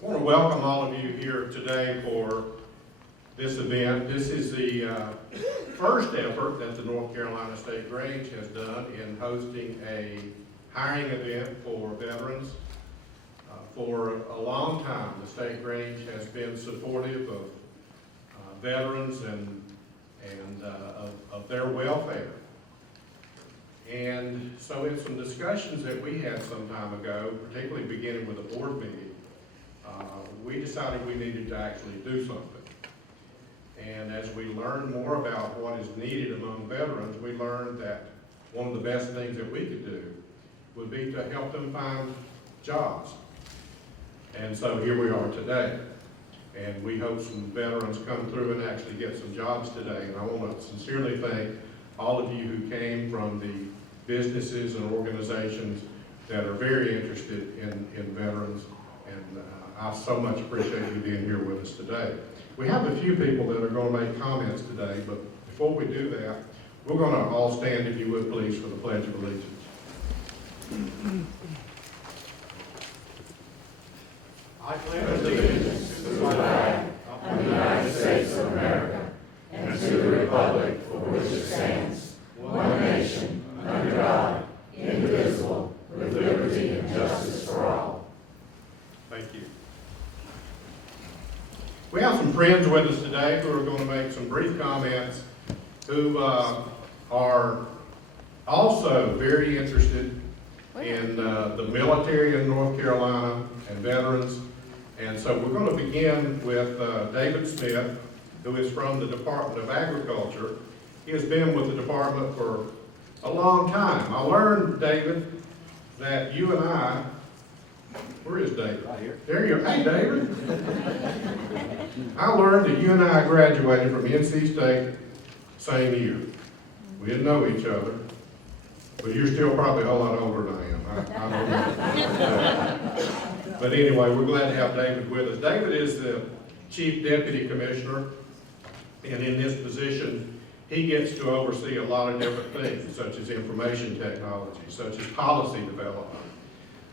I want to welcome all of you here today for this event. This is the first effort that the North Carolina State Grange has done in hosting a hiring event for veterans. For a long time, the State Grange has been supportive of veterans and of their welfare. And so in some discussions that we had some time ago, particularly beginning with a board meeting, we decided we needed to actually do something. And as we learned more about what is needed among veterans, we learned that one of the best things that we could do would be to help them find jobs. And so here we are today. And we hope some veterans come through and actually get some jobs today. And I want to sincerely thank all of you who came from the businesses and organizations that are very interested in veterans. And I so much appreciate you being here with us today. We have a few people that are going to make comments today, but before we do that, we're going to all stand, if you would please, for the Pledge of Allegiance. I pledge allegiance to the flag of the United States of America and to the republic for which it stands, one nation, under God, indivisible, with liberty and justice for all. Thank you. We have some friends with us today who are going to make some brief comments, who are also very interested in the military in North Carolina and veterans. And so we're going to begin with David Smith, who is from the Department of Agriculture. He has been with the department for a long time. I learned, David, that you and I, where is David? Right here. There you are. Hey, David. I learned that you and I graduated from NC State same year. We didn't know each other, but you're still probably a whole lot older than I am. I don't know. But anyway, we're glad to have David with us. David is the Chief Deputy Commissioner, and in this position, he gets to oversee a lot of different things, such as information technology, such as policy development,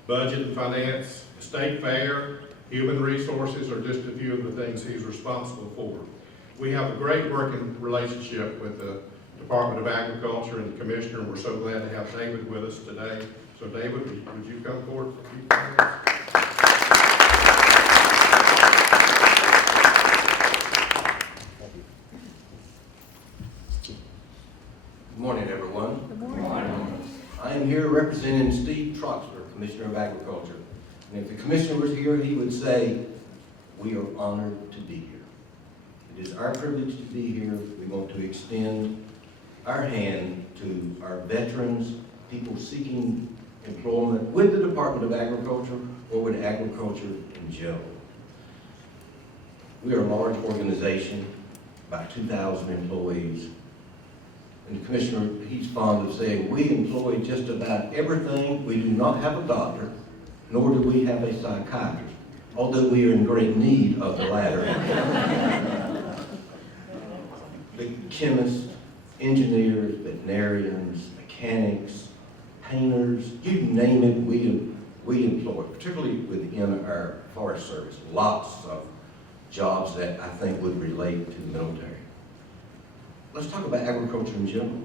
budget and finance, state fair, human resources are just a few of the things he's responsible for. We have a great working relationship with the Department of Agriculture and the Commissioner, and we're so glad to have David with us today. So David, would you come forward for a few comments? Good morning, everyone. Good morning. I am here representing Steve Troxler, Commissioner of Agriculture. And if the Commissioner was here, he would say, we are honored to be here. It is our privilege to be here. We want to extend our hand to our veterans, people seeking employment with the Department of Agriculture or with agriculture in general. We are a large organization, about 2,000 employees. And the Commissioner, he's fond of saying, we employ just about everything. We do not have a doctor, nor do we have a psychiatrist, although we are in great need of the latter. The chemists, engineers, veterinarians, mechanics, painters, you name it, we employ, particularly within our Forest Service, lots of jobs that I think would relate to the military. Let's talk about agriculture in general.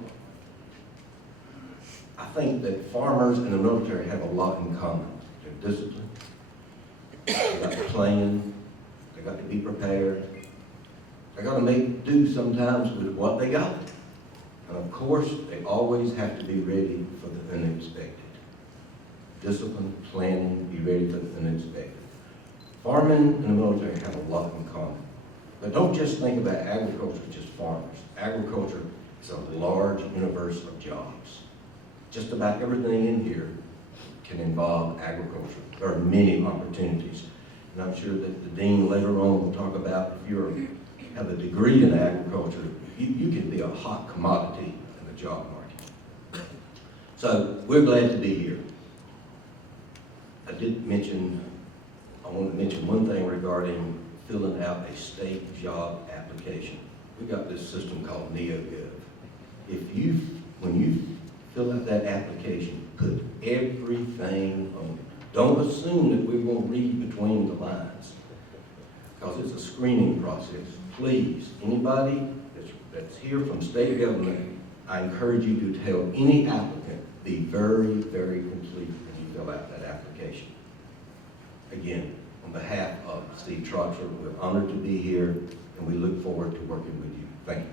I think that farmers and the military have a lot in common. They're disciplined, they got to plan, they got to be prepared, they got to make do sometimes with what they got. And of course, they always have to be ready for the unexpected. Discipline, planning, be ready for the unexpected. Farming and the military have a lot in common. But don't just think about agriculture as just farmers. Agriculture is a large universe of jobs. Just about everything in here can involve agriculture. There are many opportunities. And I'm sure that the Dean later on will talk about if you have a degree in agriculture, you can be a hot commodity in the job market. So we're glad to be here. I want to mention one thing regarding filling out a state job application. We got this system called NeoGov. When you fill out that application, put everything on it. Don't assume that we're going to read between the lines, because it's a screening process. Please, anybody that's here from state government, I encourage you to tell any applicant, be very, very complete when you fill out that application. Again, on behalf of Steve Troxler, we're honored to be here, and we look forward to working with you. Thank you.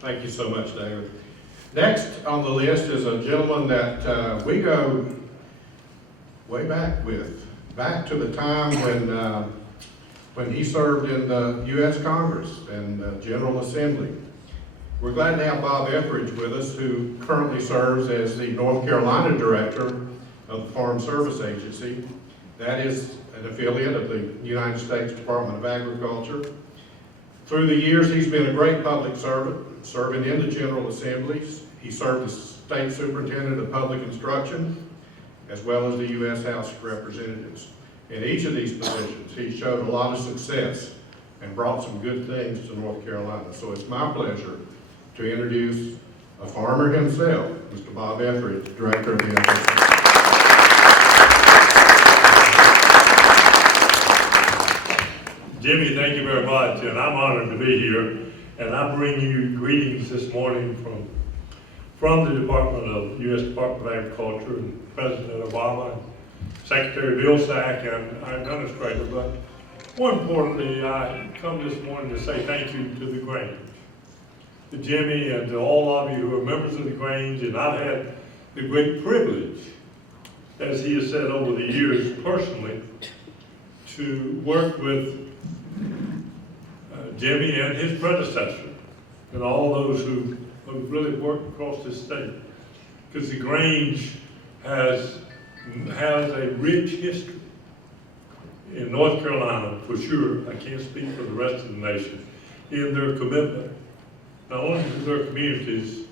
Thank you so much, David. Next on the list is a gentleman that we go way back with, back to the time when he served in the U.S. Congress and General Assembly. We're glad to have Bob Etheridge with us, who currently serves as the North Carolina Director of the Farm Service Agency. That is an affiliate of the United States Department of Agriculture. Through the years, he's been a great public servant, serving in the General Assemblies. He served as State Superintendent of Public Instruction, as well as the U.S. House of Representatives. In each of these positions, he showed a lot of success and brought some good things to North Carolina. So it's my pleasure to introduce a farmer himself, Mr. Bob Etheridge, Director of the FSA. Jimmy, thank you very much, and I'm honored to be here. And I bring you greetings this morning from the U.S. Department of Agriculture and President Obama, and Secretary Vilsack, and our administrator. But more importantly, I come this morning to say thank you to the Grange, to Jimmy, and to all of you who are members of the Grange. And I've had the great privilege, as he has said over the years personally, to work with Jimmy and his predecessor, and all those who have really worked across this state. Because the Grange has a rich history in North Carolina, for sure. I can't speak for the rest of the nation, in their commitment, not only to their communities,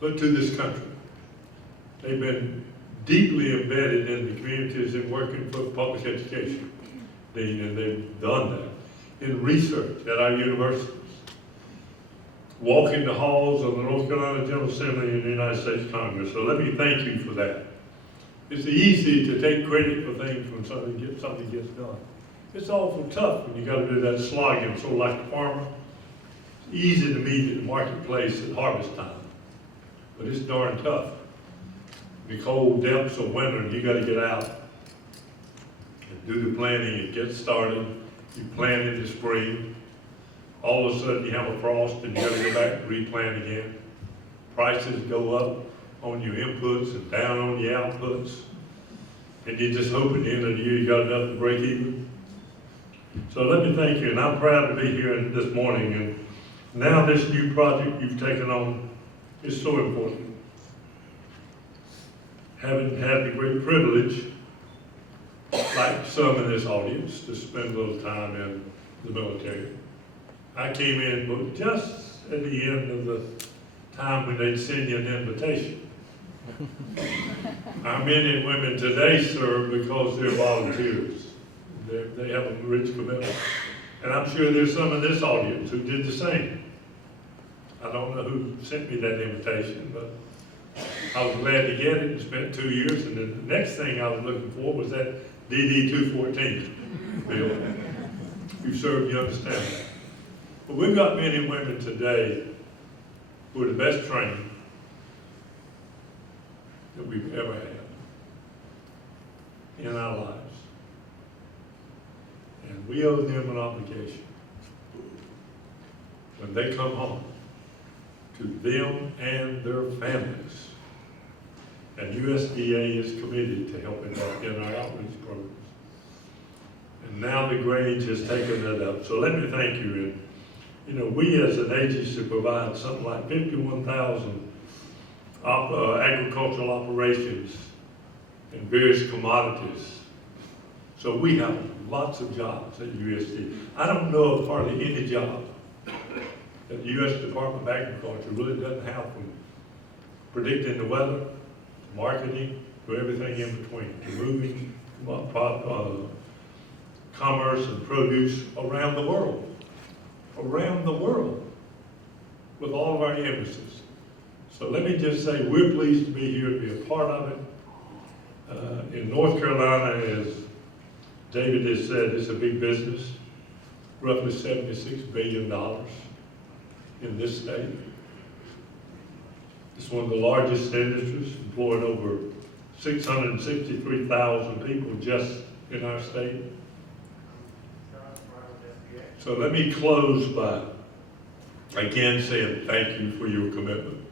but to this country. They've been deeply embedded in the communities and working for public education. And they've done that in research at our universities, walking the halls of the North Carolina General Assembly and the United States Congress. So let me thank you for that. It's easy to take credit for things when something gets done. It's awful tough when you got to do that slogging. So like a farmer, it's easy to meet at the marketplace at harvest time, but it's darn tough. The cold depths of winter, you got to get out and do the planting and get started. You plant in the spring, all of a sudden you have a frost and you gotta go back and replant again. Prices go up on your inputs and down on your outputs. And you just hope at the end of the year you got enough to break even. So let me thank you, and I'm proud to be here this morning. And now this new project you've taken on is so important. Having had the great privilege, like some in this audience, to spend a little time in the military. I came in but just at the end of the time when they'd send you an invitation. Our men and women today serve because they're volunteers. They have a rich commitment. And I'm sure there's some in this audience who did the same. I don't know who sent me that invitation, but I was glad to get it and spent 2 years. And then the next thing I was looking for was that DD 214 bill. You served, you understand that. But we've got men and women today who are the best trained that we've ever had in our lives. And we owe them an obligation when they come home, to them and their families. And USDA is committed to helping out in our outreach programs. And now the Grange has taken that up. So let me thank you. And, you know, we as an agency provide something like 51,000 agricultural operations in various commodities. So we have lots of jobs at USDA. I don't know of hardly any job that the U.S. Department of Agriculture really doesn't have, from predicting the weather, to marketing, to everything in between, to moving commerce and produce around the world. around the world with all of our embassies. So let me just say, we're pleased to be here to be a part of it. In North Carolina, as David has said, it's a big business, roughly $76 billion in this state. It's one of the largest industries, employing over 663,000 people just in our state. So let me close by again saying thank you for your commitment.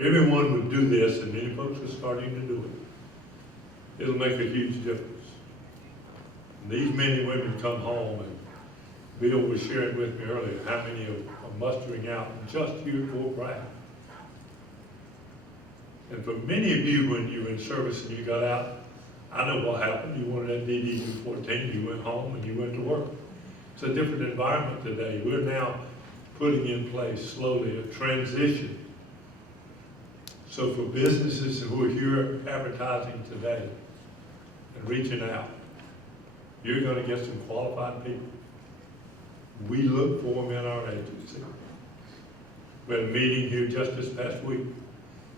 Everyone would do this, and many folks are starting to do it. It'll make a huge difference. And these men and women come home, and Bill was sharing with me earlier how many are mustering out just here at Fort Bragg. And for many of you, when you were in service and you got out, I know what happened. You wanted that DD-14, you went home and you went to work. It's a different environment today. We're now putting in place slowly a transition. So for businesses who are here advertising today and reaching out, you're going to get some qualified people. We look for them in our agency. We had a meeting here just this past week.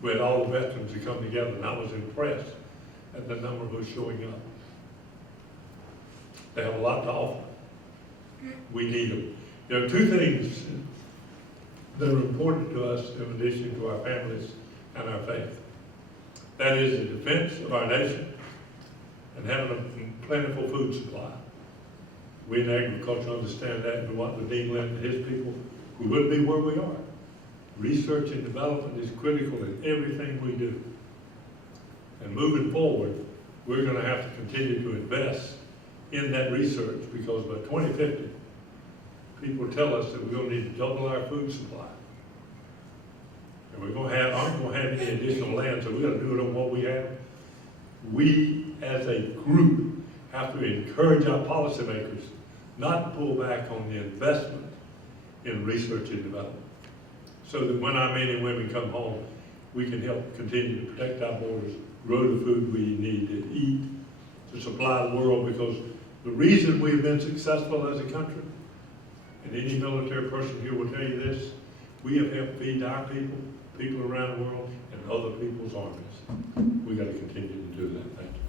We had all the veterans to come together, and I was impressed at the number who was showing up. They have a lot to offer. We need them. There are two things that are important to us in addition to our families and our faith. That is the defense of our nation and having a plentiful food supply. We in agriculture understand that, and we want the Dean Linton and his people, we wouldn't be where we are. Research and development is critical in everything we do. And moving forward, we're going to have to continue to invest in that research, because by 2050, people tell us that we're going to need to double our food supply. And aren't going to have any additional land, so we're going to do it on what we have. We, as a group, have to encourage our policymakers not to pull back on the investment in research and development, so that when our men and women come home, we can help continue to protect our borders, grow the food we need to eat, to supply the world, because the reason we've been successful as a country, and any military person here will tell you this, we have helped feed our people, people around the world, and other people's armies. We got to continue to do that. Thank you.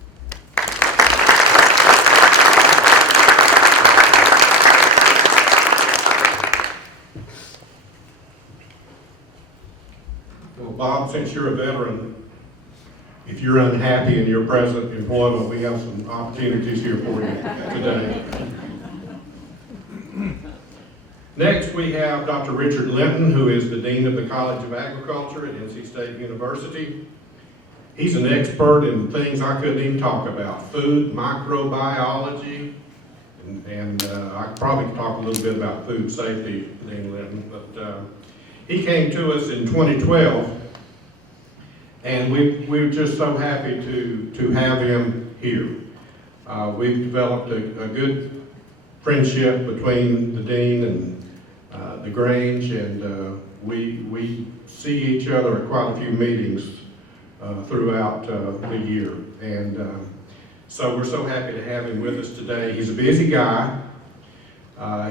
Well, Bob, since you're a veteran, if you're unhappy in your present employment, we have some opportunities here for you today. Next, we have Dr. Richard Linton, who is the Dean of the College of Agriculture at NC State University. He's an expert in things I couldn't even talk about: food, microbiology, and I could probably talk a little bit about food safety, Dean Linton, but he came to us in 2012, and we're just so happy to have him here. We've developed a good friendship between the Dean and the Grange, and we see each other at quite a few meetings throughout the year. And so we're so happy to have him with us today. He's a busy guy.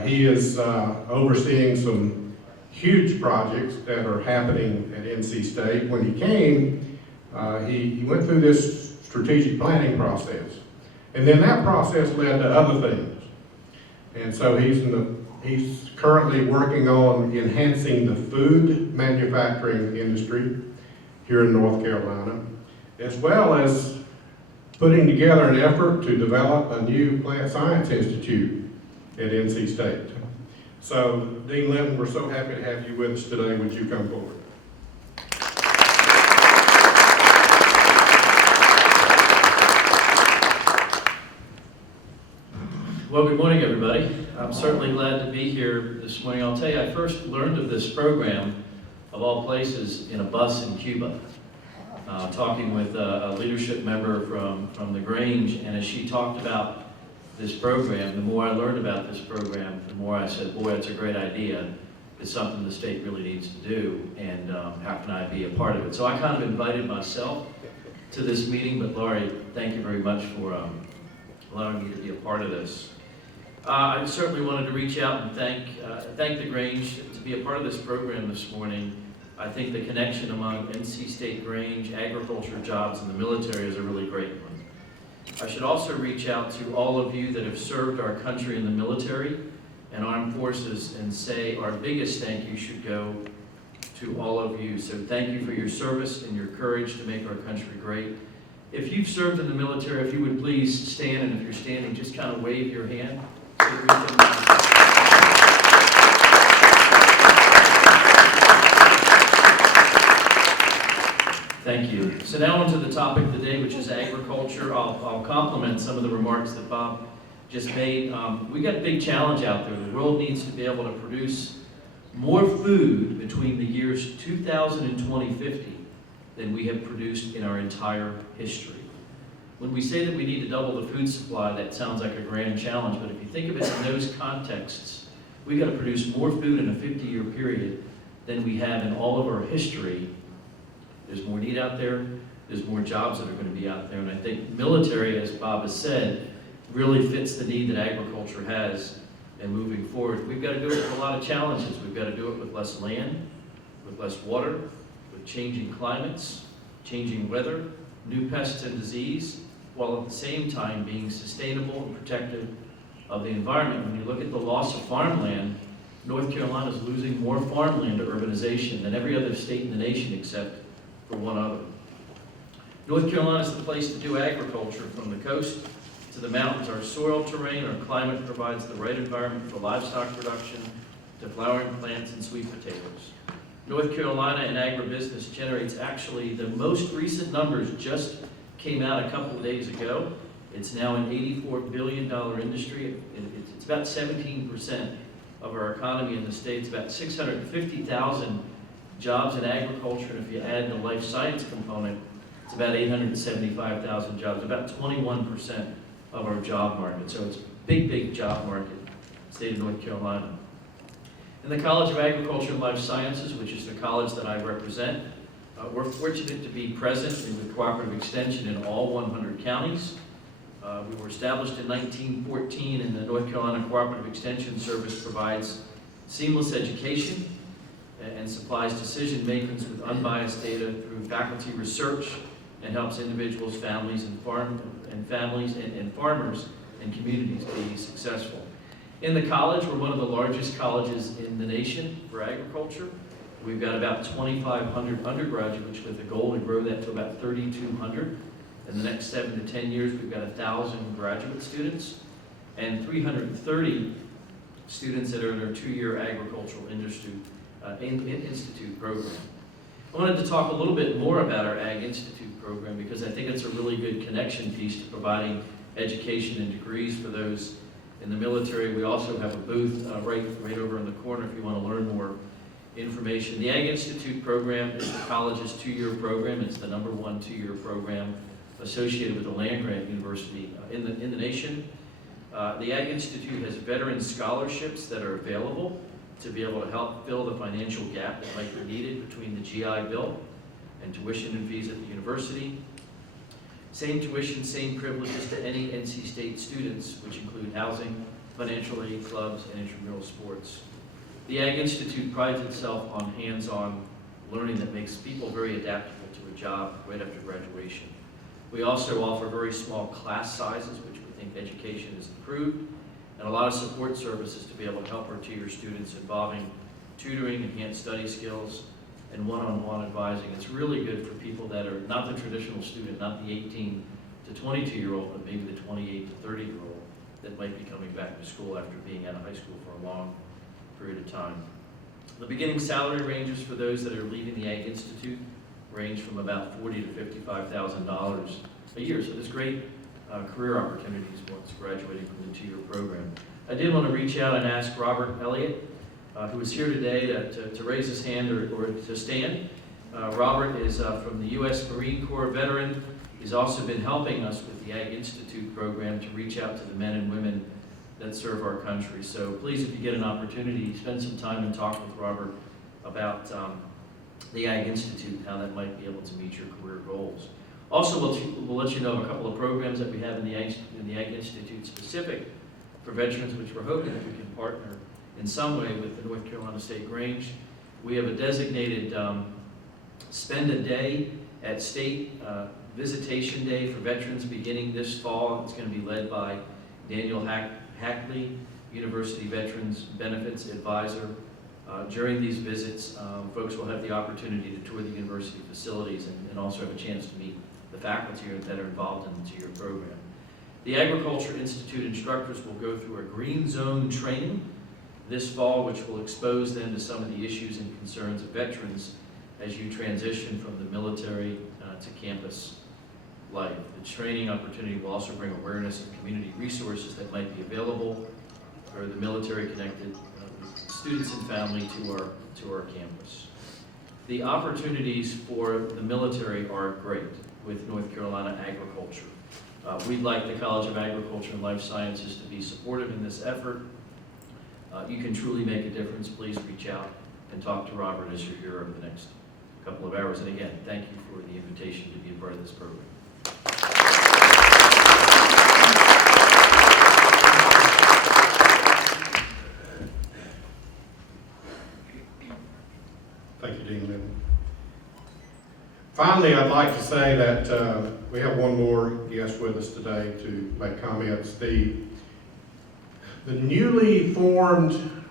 He is overseeing some huge projects that are happening at NC State. When he came, he went through this strategic planning process. And then that process led to other things. And so he's currently working on enhancing the food manufacturing industry here in North Carolina, as well as putting together an effort to develop a new plant science institute at NC State. So, Dean Linton, we're so happy to have you with us today. Would you come forward? Well, good morning, everybody. I'm certainly glad to be here this morning. I'll tell you, I first learned of this program, of all places, in a bus in Cuba, talking with a leadership member from the Grange, and as she talked about this program, the more I learned about this program, the more I said, boy, that's a great idea. It's something the state really needs to do, and how can I be a part of it? So I kind of invited myself to this meeting, but Laurie, thank you very much for allowing me to be a part of this. I certainly wanted to reach out and thank the Grange to be a part of this program this morning. I think the connection among NC State Grange, agriculture, jobs, and the military is a really great one. I should also reach out to all of you that have served our country in the military and armed forces and say our biggest thank you should go to all of you. So thank you for your service and your courage to make our country great. If you've served in the military, if you would please stand, and if you're standing, just kind of wave your hand. So we can, Thank you. So now on to the topic of the day, which is agriculture. I'll compliment some of the remarks that Bob just made. We got a big challenge out there. The world needs to be able to produce more food between the years 2000 and 2050 than we have produced in our entire history. When we say that we need to double the food supply, that sounds like a grand challenge, but if you think of it in those contexts, we got to produce more food in a 50-year period than we have in all of our history. There's more need out there, there's more jobs that are going to be out there, and I think military, as Bob has said, really fits the need that agriculture has. And moving forward, we've got to do it with a lot of challenges. We've got to do it with less land, with less water, with changing climates, changing weather, new pests and disease, while at the same time being sustainable and protective of the environment. When you look at the loss of farmland, North Carolina is losing more farmland to urbanization than every other state in the nation except for one other. North Carolina is the place to do agriculture from the coast to the mountains. Our soil terrain, our climate provides the right environment for livestock production, to flowering plants and sweet potatoes. North Carolina in agribusiness generates actually the most recent numbers just came out a couple of days ago. It's now an $84 billion industry. It's about 17% of our economy in the state. It's about 650,000 jobs in agriculture, and if you add the life science component, it's about 875,000 jobs, about 21% of our job market. So it's a big, big job market, state of North Carolina. In the College of Agriculture and Life Sciences, which is the college that I represent, we're fortunate to be present with cooperative extension in all 100 counties. We were established in 1914, and the North Carolina Cooperative Extension Service provides seamless education and supplies decision makers with unbiased data through faculty research, and helps individuals, families, and farmers and communities be successful. In the college, we're one of the largest colleges in the nation for agriculture. We've got about 2,500 undergraduates with a goal to grow that to about 3,200. In the next 7 to 10 years, we've got 1,000 graduate students and 330 students that are in our 2-year agricultural institute program. I wanted to talk a little bit more about our Ag Institute program because I think it's a really good connection piece to providing education and degrees for those in the military. We also have a booth right over in the corner if you want to learn more information. The Ag Institute program is the college's 2-year program. It's the #1 2-year program associated with the land-grant university in the nation. The Ag Institute has veteran scholarships that are available to be able to help fill the financial gap that might be needed between the GI Bill and tuition and fees at the university. Same tuition, same privileges to any NC State students, which include housing, financial aid, clubs, and intramural sports. The Ag Institute prides itself on hands-on learning that makes people very adaptable to a job right after graduation. We also offer very small class sizes, which we think education has improved, and a lot of support services to be able to help our 2-year students involving tutoring, enhanced study skills, and one-on-one advising. It's really good for people that are not the traditional student, not the 18 to 22-year-old, but maybe the 28 to 30-year-old that might be coming back to school after being out of high school for a long period of time. The beginning salary ranges for those that are leaving the Ag Institute range from about $40,000 to $55,000 a year. So there's great career opportunities once graduating from the 2-year program. I did want to reach out and ask Robert Elliott, who is here today, to raise his hand or to stand. Robert is from the U.S. Marine Corps veteran. He's also been helping us with the Ag Institute program to reach out to the men and women that serve our country. So please, if you get an opportunity, spend some time and talk with Robert about the Ag Institute and how that might be able to meet your career goals. Also, we'll let you know of a couple of programs that we have in the Ag Institute specific for veterans, which we're hoping that we can partner in some way with the North Carolina State Grange. We have a designated spend a day at State Visitation Day for veterans beginning this fall. It's going to be led by Daniel Hackley, University Veterans Benefits Advisor. During these visits, folks will have the opportunity to tour the university facilities and also have a chance to meet the faculty that are involved in the two-year program. The Agriculture Institute instructors will go through a green zone training this fall, which will expose them to some of the issues and concerns of veterans as you transition from the military to campus life. The training opportunity will also bring awareness of community resources that might be available for the military-connected students and family to our campus. The opportunities for the military are great with North Carolina Agriculture. We'd like the College of Agriculture and Life Sciences to be supportive in this effort. You can truly make a difference. Please reach out and talk to Robert as you're here over the next couple of hours. And again, thank you for the invitation to be a part of this program. Thank you, Dean Litton. Finally, I'd like to say that we have one more guest with us today to make comments. The newly formed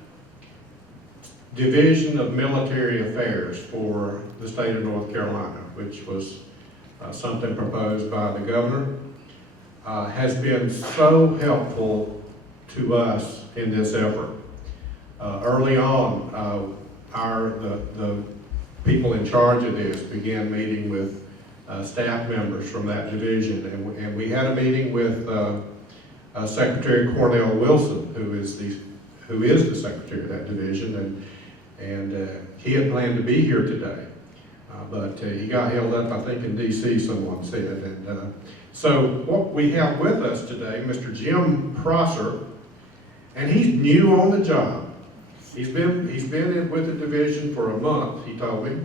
Division of Military Affairs for the state of North Carolina, which was something proposed by the governor, has been so helpful to us in this effort. Early on, the people in charge of this began meeting with staff members from that division, and we had a meeting with Secretary Cornell Wilson, who is the secretary of that division, and he had planned to be here today, but he got held up, I think, in D.C. Someone said, and so what we have with us today, Mr. Jim Prosser, and he's new on the job. He's been with the division for a month, he told me,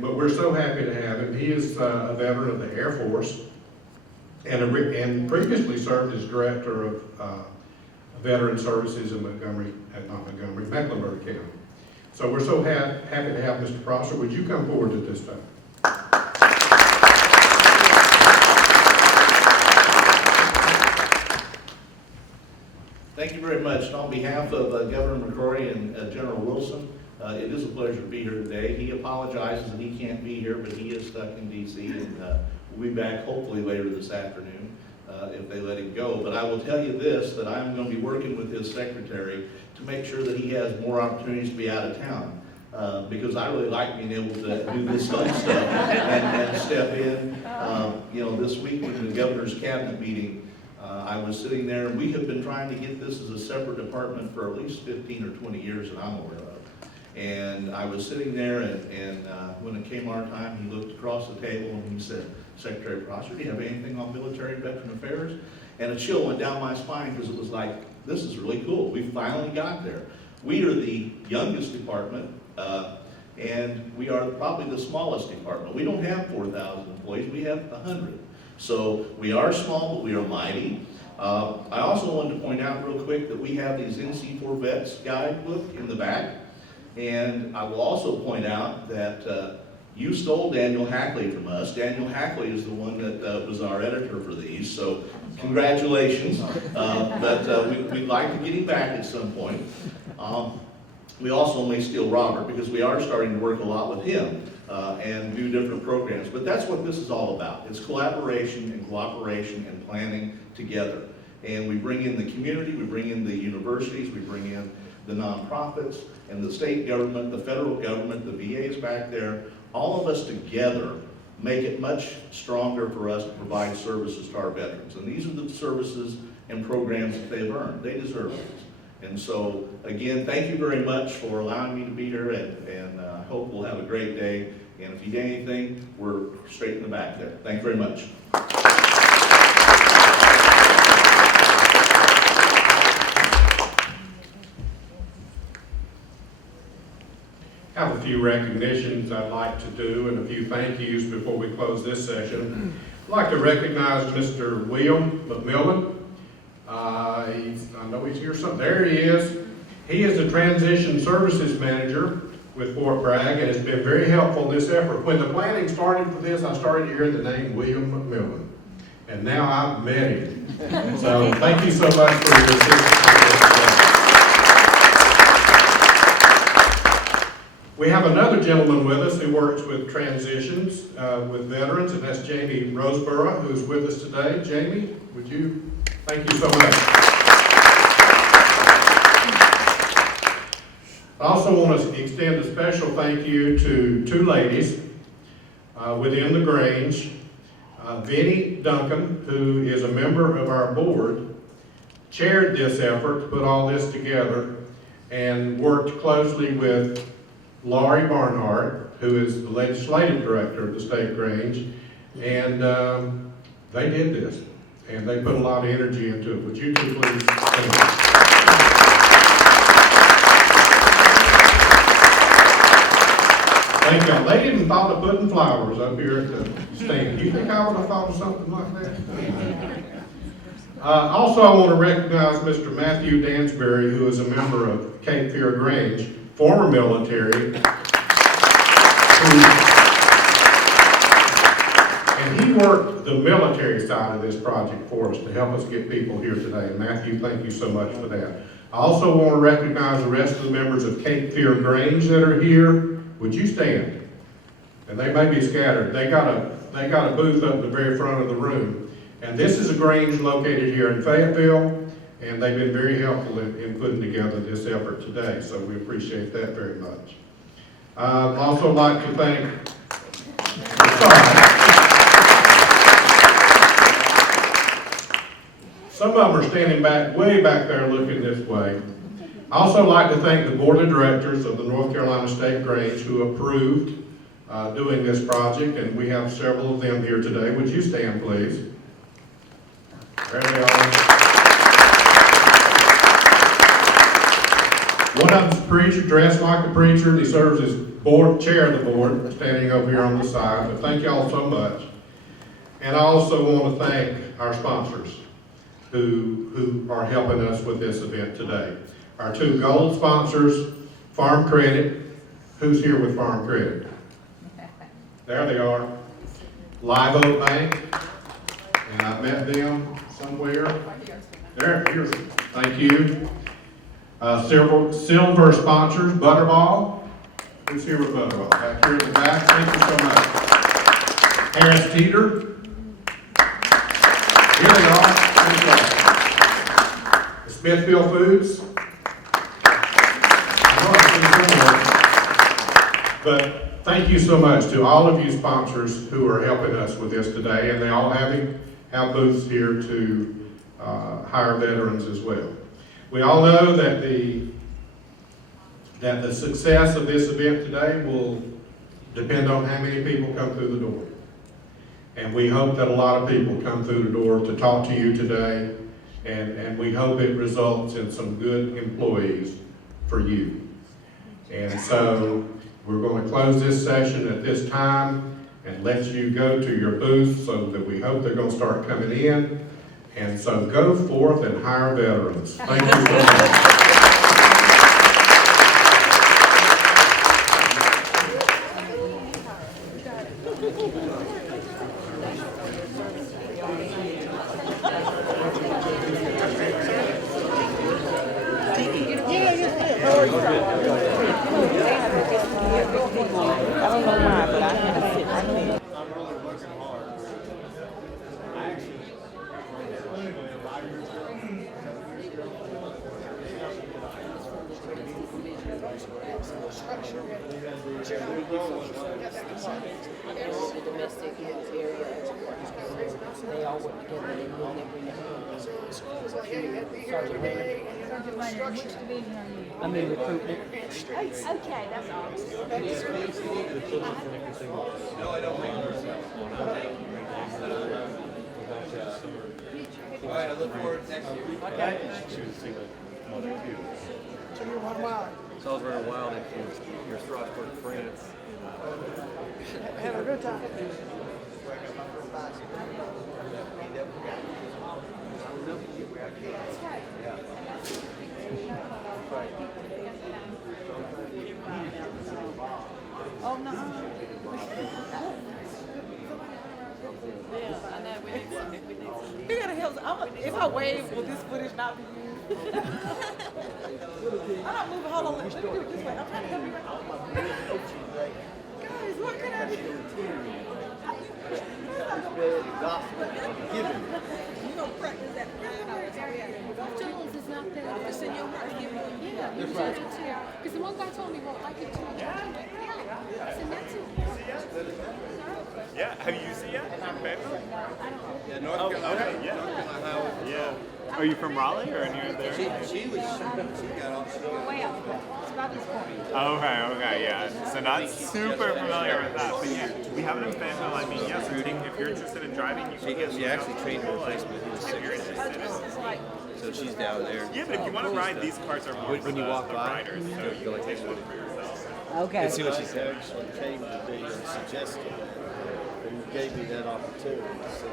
but we're so happy to have him. He is a veteran of the Air Force and previously served as director of Veteran Services in Mecklenburg County. So we're so happy to have Mr. Prosser. Would you come forward at this time? Thank you very much. And on behalf of Governor McCrory and General Wilson, it is a pleasure to be here today. He apologizes that he can't be here, but he is stuck in D.C. and we'll be back hopefully later this afternoon if they let him go. But I will tell you this, that I'm going to be working with his secretary to make sure that he has more opportunities to be out of town. Because I really like being able to do this fun stuff and step in. This week in the governor's cabinet meeting, I was sitting there, and we have been trying to get this as a separate department for at least 15 or 20 years that I'm aware of. And I was sitting there, and when it came our time, he looked across the table and he said, Secretary Prosser, do you have anything on military and veteran affairs? And a chill went down my spine because it was like, this is really cool. We finally got there. We are the youngest department, and we are probably the smallest department. We don't have 4,000 employees, we have 100. So we are small, but we are mighty. I also wanted to point out real quick that we have these NC4 Vets guidebook in the back. And I will also point out that you stole Daniel Hackley from us. Daniel Hackley is the one that was our editor for these, so congratulations. But we'd like to get him back at some point. We also may steal Robert because we are starting to work a lot with him and do different programs. But that's what this is all about. It's collaboration and cooperation and planning together. And we bring in the community, we bring in the universities, we bring in the nonprofits, and the state government, the federal government, the VAs back there. All of us together make it much stronger for us to provide services to our veterans. And these are the services and programs that they've earned. They deserve these. And so, again, thank you very much for allowing me to be here, and I hope we'll have a great day. And if you need anything, we're straight in the back there. Thank you very much. I have a few recognitions I'd like to do and a few thank yous before we close this session. I'd like to recognize Mr. William McMillan. I he's here something. There he is. He is the Transition Services Manager with Fort Bragg and has been very helpful in this effort. When the planning started for this, I started to hear the name William McMillan. And now I've met him. So thank you so much for your assistance. We have another gentleman with us who works with transitions with veterans, and that's Jamie Roseborough, who's with us today. Jamie, would you? Thank you so much. I also want to extend a special thank you to two ladies within the Grange. Vinnie Duncan, who is a member of our board, chaired this effort to put all this together and worked closely with Laurie Barnhart, who is the legislative director of the State Grange, and they did this, and they put a lot of energy into it. Would you two please stand? Thank y'all. They even thought of putting flowers up here at the stand. Do you think I would have thought of something like that? Also, I want to recognize Mr. Matthew Dansbury, who is a member of Cape Fear Grange, former military, and he worked the military side of this project for us to help us get people here today. And Matthew, thank you so much for that. I also want to recognize the rest of the members of Cape Fear Grange that are here. Would you stand? And they may be scattered. They got a booth up in the very front of the room. And this is a Grange located here in Fayetteville, and they've been very helpful in putting together this effort today, so we appreciate that very much. I'd also like to thank, some of them are standing back, way back there looking this way. I also like to thank the Board of Directors of the North Carolina State Grange who approved doing this project, and we have several of them here today. Would you stand, please? There they are. One of them's a preacher, dressed like a preacher, and he serves as chair of the board, standing over here on the side. But thank y'all so much. And I also want to thank our sponsors who are helping us with this event today. Our two gold sponsors, Farm Credit. Who's here with Farm Credit? There they are. Live Oak Bank. And I met them somewhere. There, here's, thank you. Several silver sponsors, Butterball. Who's here with Butterball? Back here in the back. Thank you so much. Harris Teeter. Here they are. Smithfield Foods. But thank you so much to all of you sponsors who are helping us with this today, and they all have booths here to hire veterans as well. We all know that the success of this event today will depend on how many people come through the door. And we hope that a lot of people come through the door to talk to you today, and we hope it results in some good employees for you. And so we're going to close this session at this time and let you go to your booth so that we hope they're going to start coming in. And so go forth and hire veterans. Thank you so much. They all work together. They will never I'm in recruitment. Okay, that's all. No, I don't. All right, I look forward to next year. Okay. So I was running wild in your Strasbourg, France. Have a good time. I don't know. Oh, no. Yeah, I know, we need some. Who got a hell, if I wave, will this footage not be used? I'm not moving, hold on, let me do it this way. I'm trying to help you right. Guys, what can I do? You gonna practice that? Jones is not there. It's in your heart. Yeah, you should do too. Because the one guy told me, well, I could too. Yeah. So that's it. Yeah, have you used it yet? Yeah, North Carolina. Yeah. Are you from Raleigh or near there? She got all, Way up. It's about this point. Okay, yeah. So not super familiar with that, but yeah, we have it in Fayetteville. I mean, yes, if you're interested in driving, you can get she actually trained her replacement who was if you're interested in. so she's down there. Yeah, but if you want to ride, these cars are more for When you walk the by, riders, so you can take one for yourself. Okay. See what she said. Actually came to be suggested, and gave me that opportunity. So.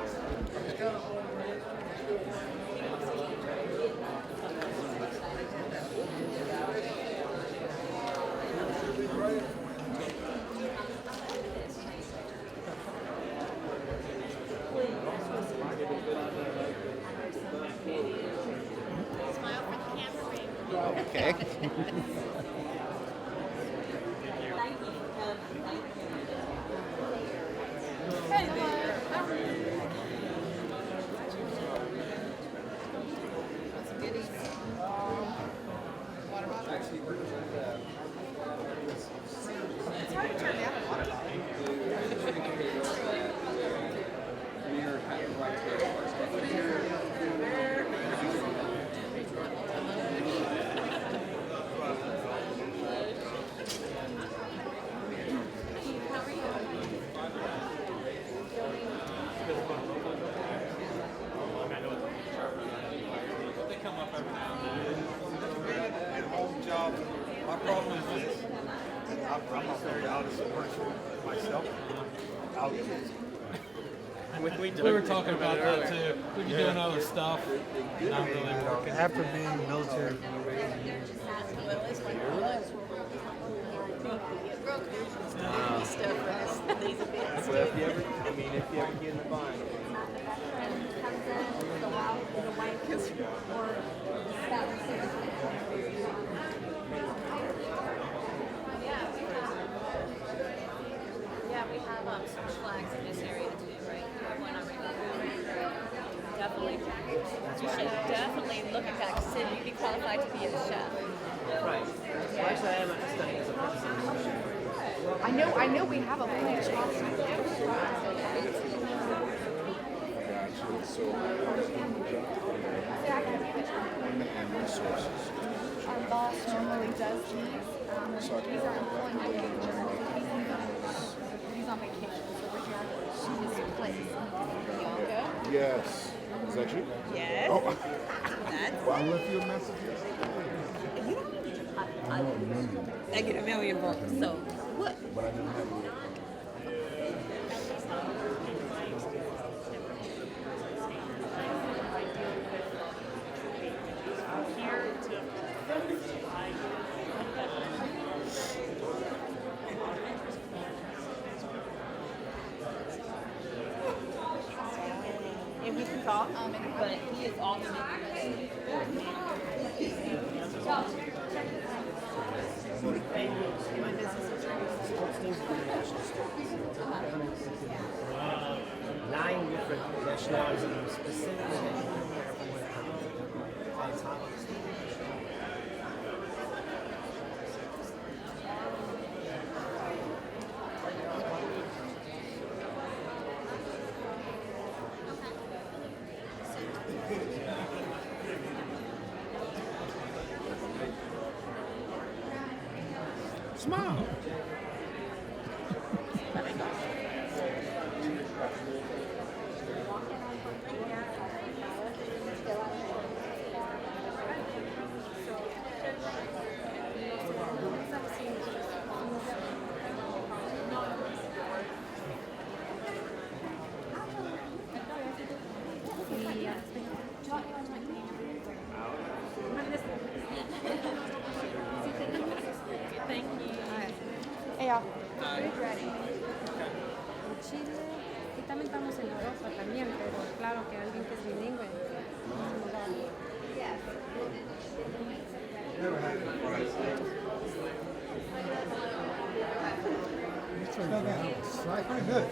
Okay. Hey there. How are you? Some goodies. Water bottle. It's hard to turn down a water Job. My problem is this. I'm a very honest person myself. We were talking about that too. We've been doing other stuff. Not really working. After being military, Well, if you ever get in the bind. Yeah, we have some flags in this area too, right? We have one already. Definitely. You should definitely look at that because then you'd be qualified to be a chef. Right. So actually, I am studying as a person. I know we have a place. Our boss normally does these. He's our employment manager. He's on vacation, so we're here at his place. Bianca? yes. Is that you? Yes. Oh, That's I left you a message yesterday. you don't need to. I get a million bucks, so what? But I didn't have it. And we can talk, but he is often Nine different nationalities, specifically on top of the stage. Smile. Yeah. We're ready. En Chile y también estamos en Europa también, pero claro que alguien que es bilingüe. It's pretty good.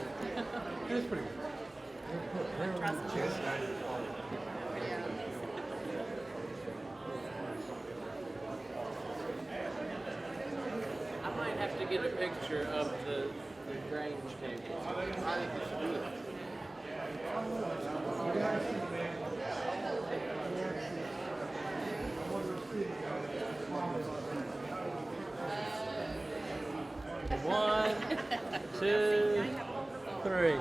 It is pretty good. I might have to get a picture of the Grange table. I think you should do it. One, two, three.